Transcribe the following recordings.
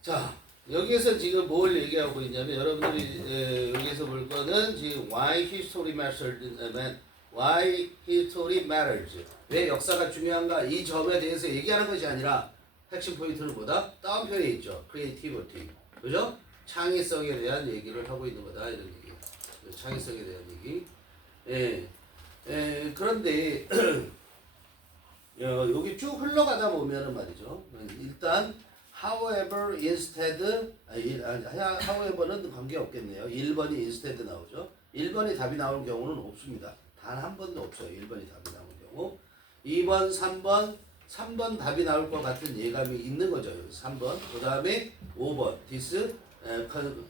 자, 여기에서 지금 뭘 얘기하고 있냐면 여러분들이 여기에서 볼 거는 지금 why history matters. 왜 역사가 중요한가 이 점에 대해서 얘기하는 것이 아니라 핵심 포인트는 뭐다? 다운편에 있죠. creativity. 그죠? 창의성에 대한 얘기를 하고 있는 거다 이런 얘기. 창의성에 대한 얘기. 그런데 여기 쭉 흘러가다 보면은 말이죠. 일단 however instead however는 관계 없겠네요. 1번이 instead 나오죠. 1번이 답이 나올 경우는 없습니다. 단 한 번도 없어요. 1번이 답이 나올 경우. 2번, 3번 답이 나올 것 같은 예감이 있는 거죠. 3번. 그 다음에 5번 this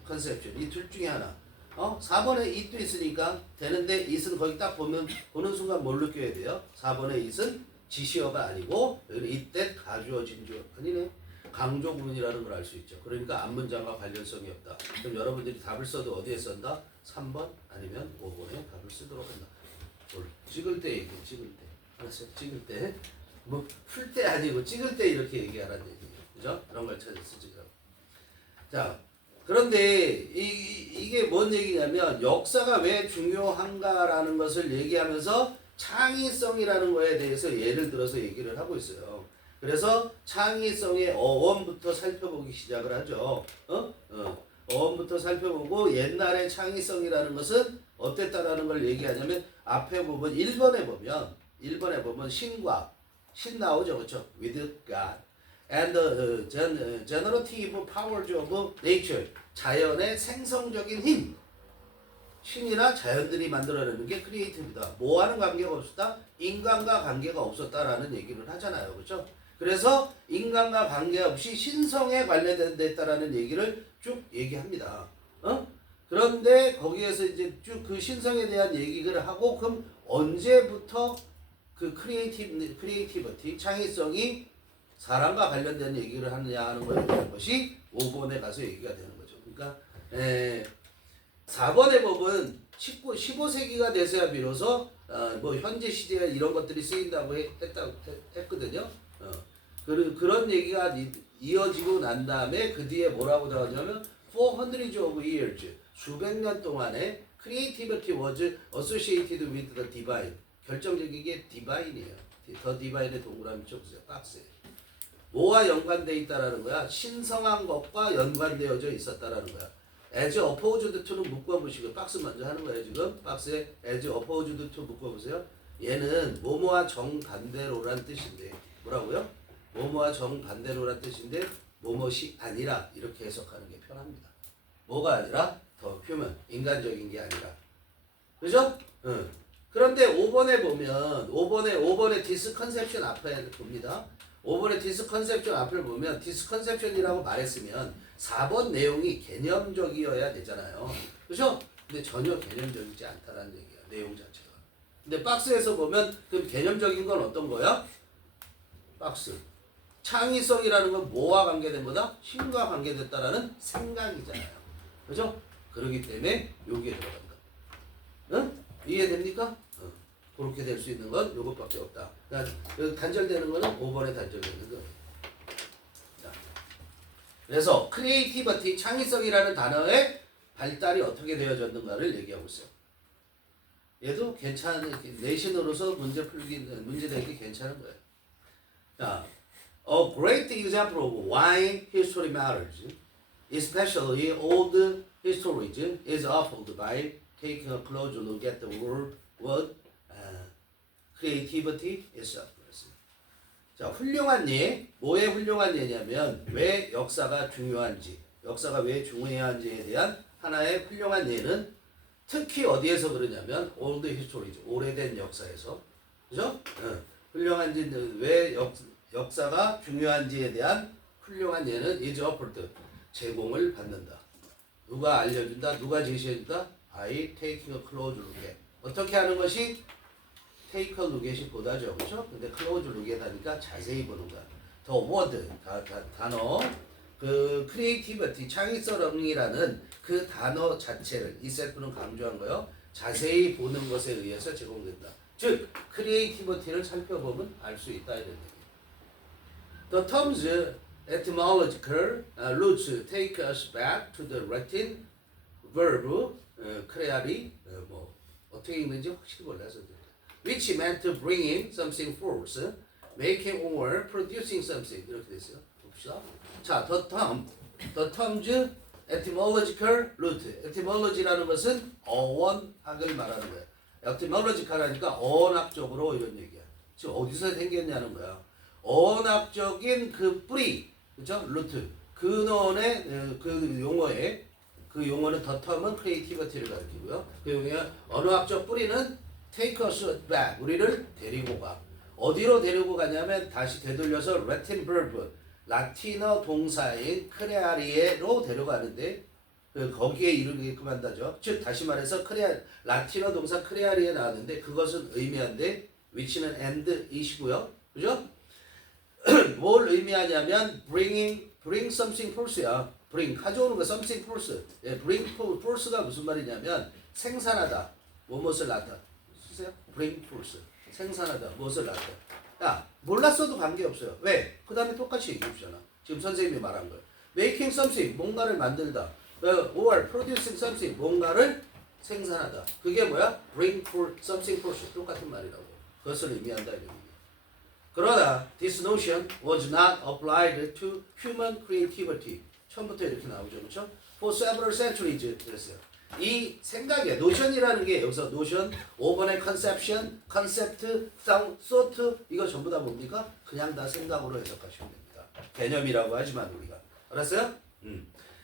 conception. 이 둘 중에 하나. 4번에 it도 있으니까 되는데 it은 거기 딱 보는 순간 뭘 느껴야 돼요? 4번에 it은 지시어가 아니고 여기는 이때 가주어 진주어 아니네. 강조 구문이라는 걸 알 수 있죠. 그러니까 앞문장과 관련성이 없다. 그럼 여러분들이 답을 써도 어디에 쓴다? 3번 아니면 5번에 답을 쓰도록 한다. 찍을 때 얘기해. 찍을 때. 알았어요? 찍을 때. 뭐 풀 때 아니고 찍을 때 이렇게 얘기하라는 얘기예요. 그죠? 그런 걸 찾았어 지금. 자, 그런데 이게 뭔 얘기냐면 역사가 왜 중요한가라는 것을 얘기하면서 창의성이라는 거에 대해서 예를 들어서 얘기를 하고 있어요. 그래서 창의성의 어원부터 살펴보기 시작을 하죠. 어원부터 살펴보고 옛날의 창의성이라는 것은 어땠다라는 걸 얘기하냐면 앞에 보면 1번에 보면 신 나오죠. 그렇죠? with God and the generative powers of nature. 자연의 생성적인 힘. 신이나 자연들이 만들어내는 게 크리에이티브다. 뭐하는 관계가 없었다? 인간과 관계가 없었다라는 얘기를 하잖아요. 그렇죠? 그래서 인간과 관계없이 신성에 관련됐다라는 얘기를 쭉 얘기합니다. 그런데 거기에서 이제 쭉 그 신성에 대한 얘기를 하고 그럼 언제부터 그 크리에이티비티, 창의성이 사람과 관련된 얘기를 하느냐 하는 거에 대한 것이 5번에 가서 얘기가 되는 거죠. 그러니까 4번의 법은 15세기가 돼서야 비로소 뭐 현재 시대에 이런 것들이 쓰인다고 했거든요. 그런 얘기가 이어지고 난 다음에 그 뒤에 뭐라고 나오냐면 400 of years 수백 년 동안에 creativity was associated with the divine. 결정적인 게 divine이에요. 더 디바인의 동그라미 쳐보세요. 박스에. 뭐와 연관되어 있다라는 거야? 신성한 것과 연관되어져 있었다라는 거야. as opposed to는 묶어보시고 박스 먼저 하는 거예요. 지금 박스에 as opposed to 묶어보세요. 얘는 뭐뭐와 정반대로란 뜻인데 뭐라고요? 뭐뭐와 정반대로란 뜻인데 뭐뭐이 아니라 이렇게 해석하는 게 편합니다. 뭐가 아니라 더 휴먼 인간적인 게 아니라 그죠? 그런데 5번에 보면 5번에 디스컨셉션 앞에 봅니다. 5번에 디스컨셉션 앞을 보면 디스컨셉션이라고 말했으면 4번 내용이 개념적이어야 되잖아요. 그죠? 근데 전혀 개념적이지 않다라는 얘기야. 내용 자체가. 근데 박스에서 보면 그 개념적인 건 어떤 거야? 박스. 창의성이라는 건 뭐와 관계된 거다? 신과 관계됐다라는 생각이잖아요. 그죠? 그렇기 때문에 여기에 들어간다. 응? 이해됩니까? 그렇게 될 수 있는 건 이것밖에 없다. 그러니까 여기 단절되는 거는 5번에 단절되는 거예요. 자, 그래서 크리에이티비티, 창의성이라는 단어의 발달이 어떻게 되어졌는가를 얘기하고 있어요. 얘도 괜찮은 내신으로서 문제 내기 괜찮은 거예요. 자, a great example of why history matters, especially old histories, is offered by taking a close look at the word creativity itself. 자, 훌륭한 예. 뭐의 훌륭한 예냐면 왜 역사가 중요한지, 역사가 왜 중요한지에 대한 하나의 훌륭한 예는 특히 어디에서 그러냐면 old histories, 오래된 역사에서. 그죠? 훌륭한지 왜 역사가 중요한지에 대한 훌륭한 예는 is offered, 제공을 받는다. 누가 알려준다? 누가 제시해준다? I taking a close look at. 어떻게 하는 것이 take a look at이 보다죠. 그렇죠? 근데 close look at 하니까 자세히 보는 거야. the word, 단어, 그 creativity, 창의성이라는 그 단어 자체를 itself는 강조한 거요. 자세히 보는 것에 의해서 제공된다. 즉, creativity를 살펴보면 알 수 있다 이런 얘기. The terms etymological roots take us back to the Latin verb creare 뭐 어떻게 읽는지 확실히 몰라서 which meant bringing something forth, making or producing something 이렇게 됐어요. 봅시다. 자, the terms etymological root. etymology라는 것은 어원학을 말하는 거예요. etymological 하니까 어원학적으로 이런 얘기야. 지금 어디서 생겼냐는 거야. 어원학적인 그 뿌리, 그죠? 루트. 근원의 그 용어에 그 용어는 the term은 creativity를 가리키고요. 그 용어의 언어학적 뿌리는 take us back. 우리를 데리고 가. 어디로 데리고 가냐면 다시 되돌려서 Latin verb 라틴어 동사인 크레아리에로 데려가는데 거기에 이르게끔 한다죠. 즉 다시 말해서 라틴어 동사 크레아리에 나왔는데 그것은 의미한데 위치는 and이시고요. 그죠? 뭘 의미하냐면 bring something forth야. bring 가져오는 거 something forth. 예, bring forth가 무슨 말이냐면 생산하다. 무엇을 낳다. 쓰세요. bring forth. 생산하다. 무엇을 낳다. 야, 몰랐어도 관계없어요. 왜? 그 다음에 똑같이 얘기해주잖아. 지금 선생님이 말한 거예요. making something, 뭔가를 만들다. or producing something, 뭔가를 생산하다. 그게 뭐야? bring for something forth. 똑같은 말이라고. 그것을 의미한다. 이런 얘기. 그러나 this notion was not applied to human creativity. 처음부터 이렇게 나오죠. 그렇죠? For several centuries 그랬어요. 이 생각이야. 노션이라는 게 여기서 노션, 5번의 컨셉션, 컨셉트, thought 이거 전부 다 뭡니까? 그냥 다 생각으로 해석하시면 됩니다. 개념이라고 하지만 우리가. 알았어요?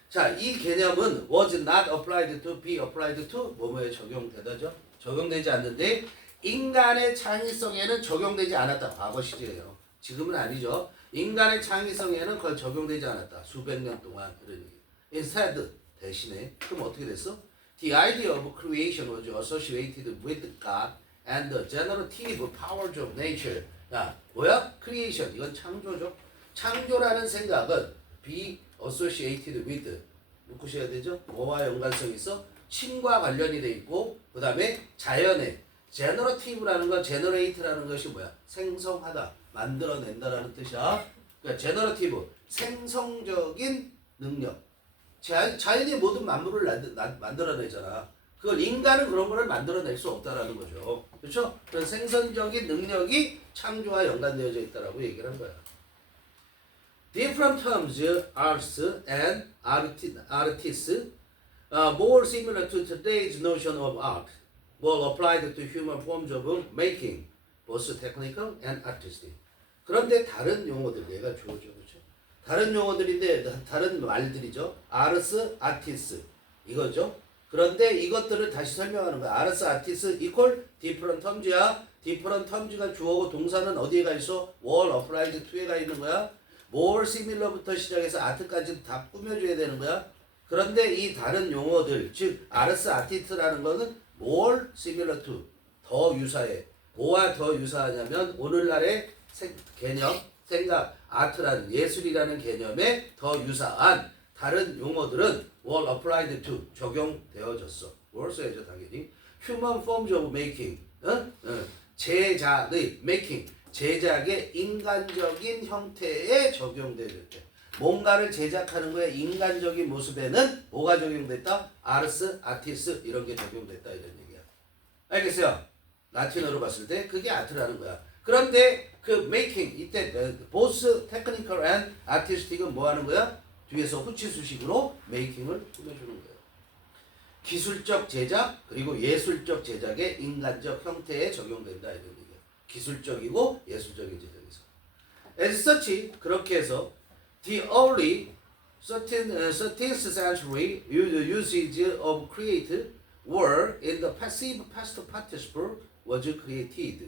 자, 이 개념은 was not applied to be applied to 뭐뭐에 적용되다죠? 적용되지 않는데 인간의 창의성에는 적용되지 않았다. 과거 시제예요. 지금은 아니죠. 인간의 창의성에는 거의 적용되지 않았다. 수백 년 동안 이런 얘기. Instead 대신에 그럼 어떻게 됐어? The idea of creation was associated with God and the generative powers of nature. 야, 뭐야? Creation. 이건 창조죠. 창조라는 생각은 be associated with 묶으셔야 되죠? 뭐와 연관성이 있어? 신과 관련이 돼 있고 그 다음에 자연의 generative라는 건 generate라는 것이 뭐야? 생성하다, 만들어낸다라는 뜻이야. 그러니까 generative, 생성적인 능력. 자연이 모든 만물을 만들어내잖아. 그걸 인간은 그런 거를 만들어낼 수 없다라는 거죠. 그렇죠? 그런 생선적인 능력이 창조와 연관되어져 있다라고 얘기를 한 거야. Different terms, arts and artists, more similar to today's notion of art, were applied to human forms of making, both technical and artistic. 그런데 다른 용어들, 얘가 주어죠. 다른 용어들인데 다른 말들이죠. 아르스, 아티스 이거죠. 그런데 이것들을 다시 설명하는 거야. 아르스, 아티스 이퀄 디퍼런트 텀즈야. 디퍼런트 텀즈가 주어고 동사는 어디에 가 있어? 월 어플라이드 투에 가 있는 거야. more similar부터 시작해서 아트까지 다 꾸며줘야 되는 거야. 그런데 이 다른 용어들 즉 아르스, 아티스라는 거는 more similar to 더 유사해. 뭐와 더 유사하냐면 오늘날의 개념 생각, 아트라는 예술이라는 개념에 더 유사한 다른 용어들은 were applied to 적용되어졌어. were 써야죠 당연히. human forms of making 제작의 making 제작의 인간적인 형태에 적용될 때 뭔가를 제작하는 거에 인간적인 모습에는 뭐가 적용됐다? 아르스, 아티스 이런 게 적용됐다 이런 얘기야. 알겠어요? 라틴어로 봤을 때 그게 아트라는 거야. 그런데 그 making 이때 both technical and artistic은 뭐 하는 거야? 뒤에서 후치수식으로 making을 꾸며주는 거예요. 기술적 제작 그리고 예술적 제작의 인간적 형태에 적용된다 이런 얘기예요. 기술적이고 예술적인 제작에서. As such 그렇게 해서 the early 13th century usage of create were in the passive past participle was created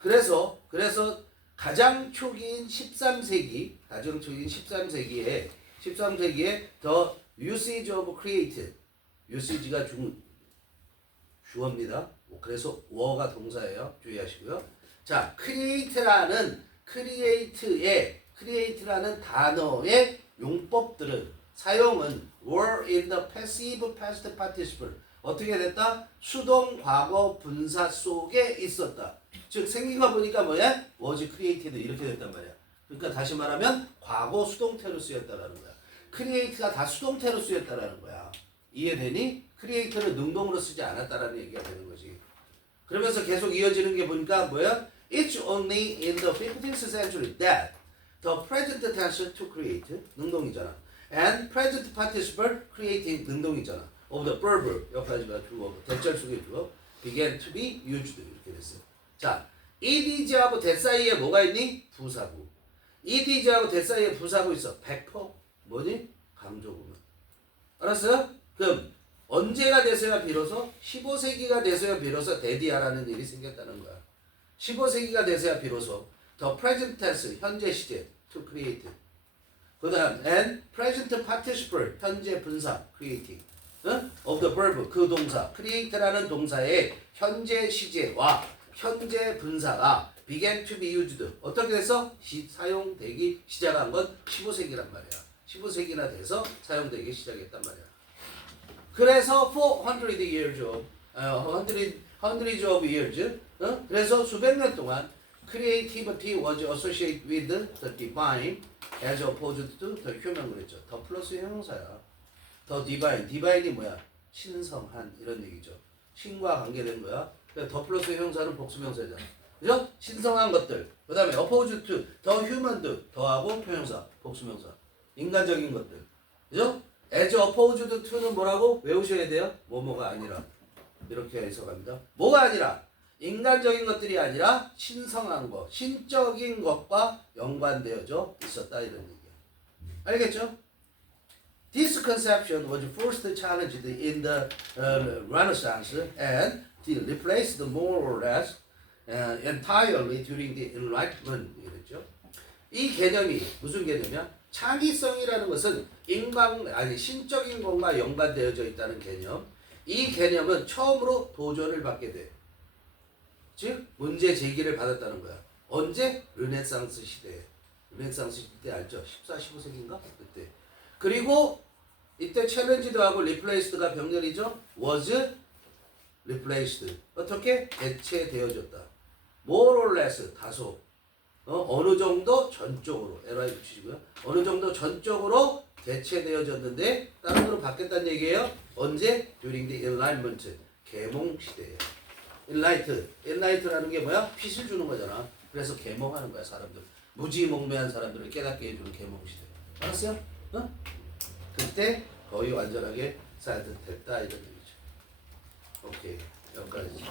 그랬어요. 그래서 가장 초기인 13세기에 the usage of create usage가 주어입니다. 그래서 were가 동사예요. 주의하시고요. 자, create라는 단어의 용법들은 사용은 were in the passive past participle 어떻게 됐다? 수동 과거 분사 속에 있었다. 즉 생긴 거 보니까 뭐야? was created 이렇게 됐단 말이야. 그러니까 다시 말하면 과거 수동태로 쓰였다라는 거야. create가 다 수동태로 쓰였다라는 거야. 이해되니? create는 능동으로 쓰지 않았다라는 얘기가 되는 거지. 그러면서 계속 이어지는 게 보니까 뭐야? It's only in the 15th century that the present tense to create 능동이잖아. And present participle creating 능동이잖아. Of the verb 여기까지가 주어 대절 속의 주어 began to be used 이렇게 됐어요. 자, ed하고 that 사이에 뭐가 있니? 부사구. ed하고 that 사이에 부사구 있어. 100% 뭐니? 강조구문. 알았어요? 그럼 언제가 돼서야 비로소 15세기가 돼서야 비로소 데디아라는 일이 생겼다는 거야. 15세기가 돼서야 비로소 the present tense 현재 시제 to create 그 다음 and present participle 현재 분사 creating of the verb 그 동사 create라는 동사의 현재 시제와 현재 분사가 began to be used 어떻게 돼서 사용되기 시작한 건 15세기란 말이야. 15세기나 돼서 사용되기 시작했단 말이야. 그래서 for hundred years of hundreds of years 그래서 수백 년 동안 creativity was associated with the divine as opposed to the human 그랬죠. 더 플러스 형용사야. 더 divine이 뭐야? 신성한 이런 얘기죠. 신과 관계된 거야. 그러니까 더 플러스 형용사는 복수명사잖아. 그죠? 신성한 것들. 그 다음에 opposed to 더 human도 더하고 표현사 복수명사. 인간적인 것들. 그죠? as opposed to는 뭐라고? 외우셔야 돼요. 뭐뭐가 아니라. 이렇게 해석합니다. 뭐가 아니라? 인간적인 것들이 아니라 신성한 것, 신적인 것과 연관되어져 있었다 이런 얘기야. 알겠죠? This conception was first challenged in the Renaissance and replaced more or less entirely during the Enlightenment. 이랬죠. 이 개념이 무슨 개념이야? 창의성이라는 것은 신적인 것과 연관되어져 있다는 개념. 이 개념은 처음으로 도전을 받게 돼. 즉 문제 제기를 받았다는 거야. 언제? 르네상스 시대에. 르네상스 시대 알죠? 14, 15세기인가? 그때. 그리고 이때 챌린지도 하고 리플레이스드가 병렬이죠. was replaced. 어떻게? 대체되어졌다. more or less 다소. 어느 정도 전적으로 li 붙이시고요. 어느 정도 전적으로 대체되어졌는데 다른 거로 바뀌었다는 얘기예요. 언제? during the enlightenment. 계몽 시대예요. enlight라는 게 뭐야? 빛을 주는 거잖아. 그래서 계몽하는 거야 사람들. 무지몽매한 사람들을 깨닫게 해주는 계몽 시대. 알았어요? 그때 거의 완전하게 됐다 이런 얘기죠. 오케이 여기까지.